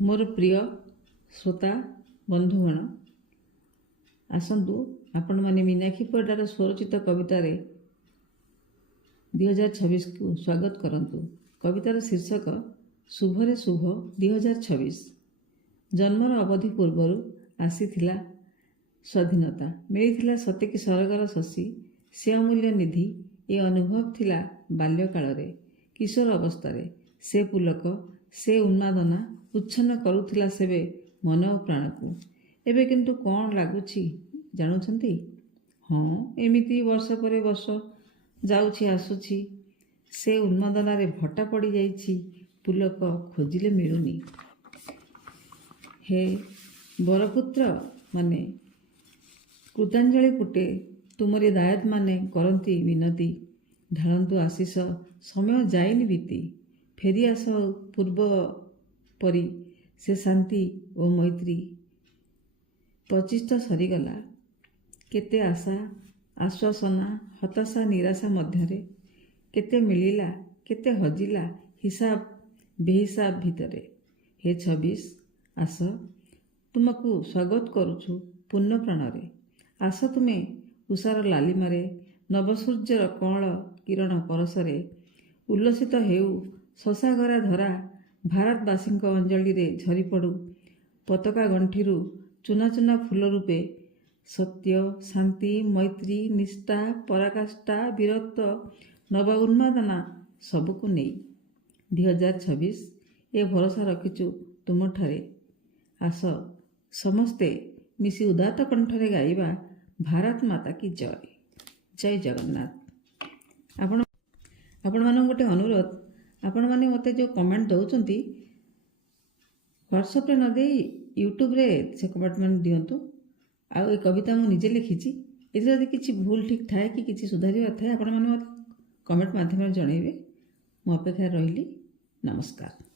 मोर प्रिय श्रोता बंधुगण आसतु आपण मैंने मीनाक्षी परिडार स्वरचित कवितार 2026 को स्वागत करंतु। कवितार शीर्षक शुभरे शुभ 2026। जन्मर अवधि पूर्वर आसीथिला स्वाधीनता, मिलिथिला सतेकी सरगर शशी, से अमूल्य निधि ए अनुभव थिला बाल्यकाल किशोर अवस्था से पुलक से उन्मादना उच्छन्न करुथिला सेबे मन और प्राण को। एबे किंतु कौन लगुछि जानुछंती? हाँ, एमिति वर्ष पर वर्ष जाउछि आसुछि, से उन्मादना रे भट्टा पड़ी जाइछि, पुलक खोजिले मिलुनी। हे बरपुत्र माने कृतांजलि पुटे तुमरी दायत माने करंती विनती, ढालंतु आशीष समय जाइनि बीती, फेरी आस पूर्व परी से शांति और मैत्री। 25 सरीगला, केते आशा आश्वासना हताशा निराशा मध्यरे, केते मिलिला केते हजिला हिसाब बेहिसाब भितरे। हे 26 आस तुमको स्वागत करुछु पूर्ण प्राणरे। आस तुमे उषार लालिमारे नवसूर्यर कौल किरण परसरे, उल्लसित हेउ शशाघरा धरा भारतवासी अंजलि रे झरी पड़ू, पताका गंठिरू चुना चुना फूल रूपे, सत्य शांति मैत्री निष्ठा पराकाष्ठा वीरत्व नव उन्मादना सबको नहीं 2026 ए भरोसा रखिचु तुम ठारे। आस समस्ते मिसी उदात्त कंठरे गाइबा भारत माता की जय। जय जगन्नाथ। आपण मान गोटे अनुरोध, आपण मैंने मते जो कमेंट दौरान व्हाट्सएप न दे यूट्यूब रे से कमेंट मैंने दिंतु। आउ कविता मुझे निजे लिखी, यदि किसी भूल ठीक थाए कि किसी सुधार थाए आपण मैंने कमेंट माध्यम जनइबे। मो अपेक्षा रही। नमस्कार।